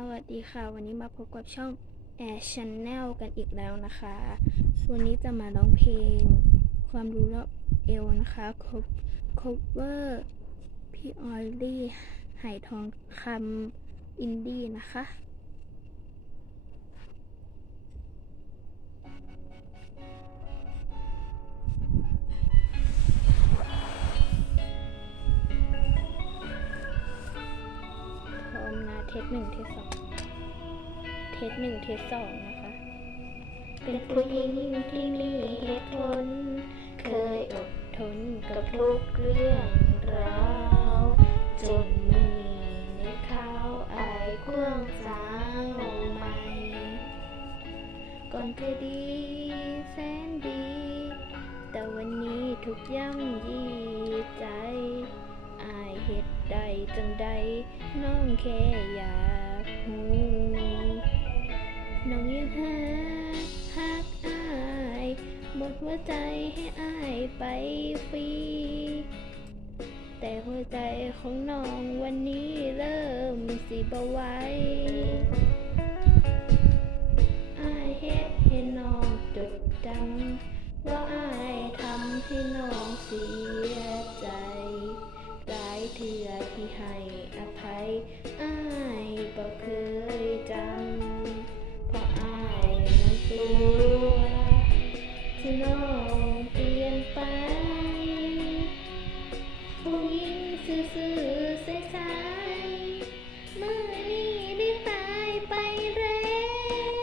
สวัสดีค่ะ วันนี้มาพบกับช่อง Air Channel กันอีกแล้วนะคะ วันนี้จะมาร้องเพลงความรู้รอบเอวนะคะคบ cover พี่ออยลี่ไหทองคำอินดี้นะคะ สหนึ่งเทสสองเทสหนึ่งเทสสองนะคะ เป็นผู้หญิงที่มีเหตุผล เคยอดทนกับทุกเรื่องราวจนมีในข่าวอายควงสาวใหม่ก่อนเคยดีแสนดี แต่วันนี้ทุกย่ำยี น้องแค่อยากหูน้องยังหาหักอายหมดหัวใจให้อายไปฟรี แต่หัวใจของน้องวันนี้เริ่มสิบไหวอายเฮ็ดให้น้องจดจำว่าอายทำให้น้องเสียใจหลายเถื่อ ผู้หญิงซื่อๆใสๆเมื่อนี้ได้ตายไปแล้ว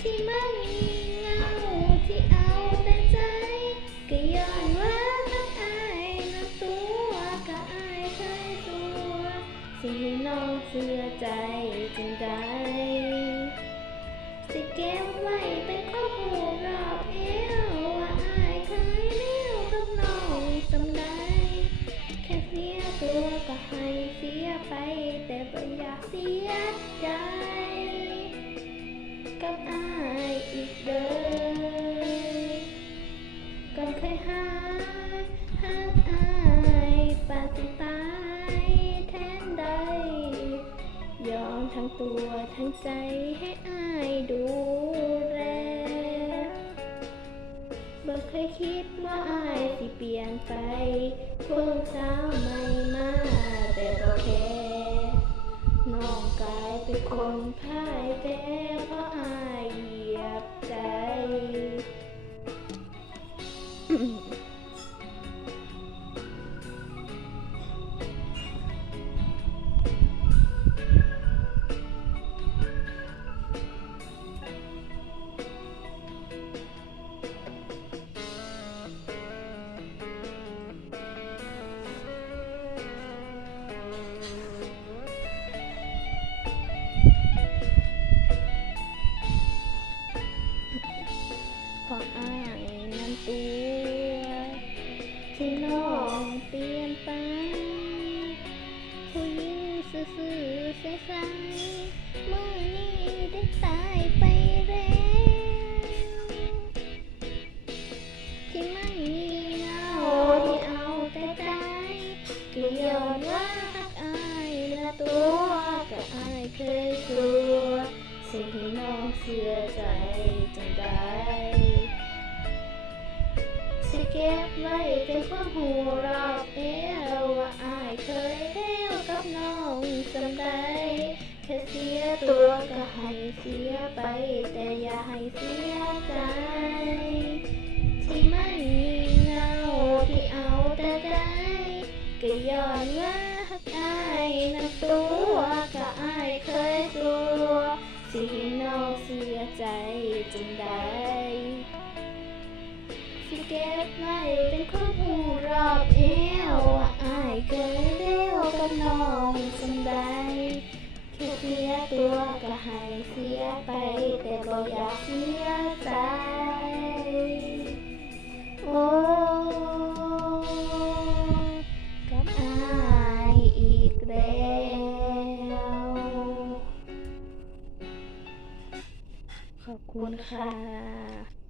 ที่ไม่มีเงาที่เอาแต่ใจ ก็ย้อนว่ารักอายนะตัวก็อายเคยตัวสิให้น้องเชื่อใจจังใดสิเก็บไว้เป็นข้อมูล ตัวทั้งใจให้อายดูแลบ่เคยคิดว่าอายสิเปลี่ยนไปควงสาวใหม่มาแต่บ่แค่น้องกลายเป็นคนพ่ายแพ้เพราะอายเหยียบใจ เพราะอายนั้นตัวที่น้องเปลี่ยนไปผู้หญิงซื่อๆใสๆเมื่อนี้ได้ตายไป เชื่อใจจังได้สิเก็บไว้เป็นความหูรอบเอวว่าอายเคยเลี้ยวกับน้องจำได้แค่เสียตัวก็ให้เสียไป แต่อย่าให้เสียใจ ที่ไม่มีเงาที่เอาแต่ใจก็ย้อนว่าหักอายนับตัวก็อายเคยตัวสิ จนได้สิเก็บไว้เป็นความหูรอบเอวอายเคยเลี้ยวกับน้องสำใดแค่เสียตัวก็ให้เสียไปแต่บ่อยาก คุณค่ะ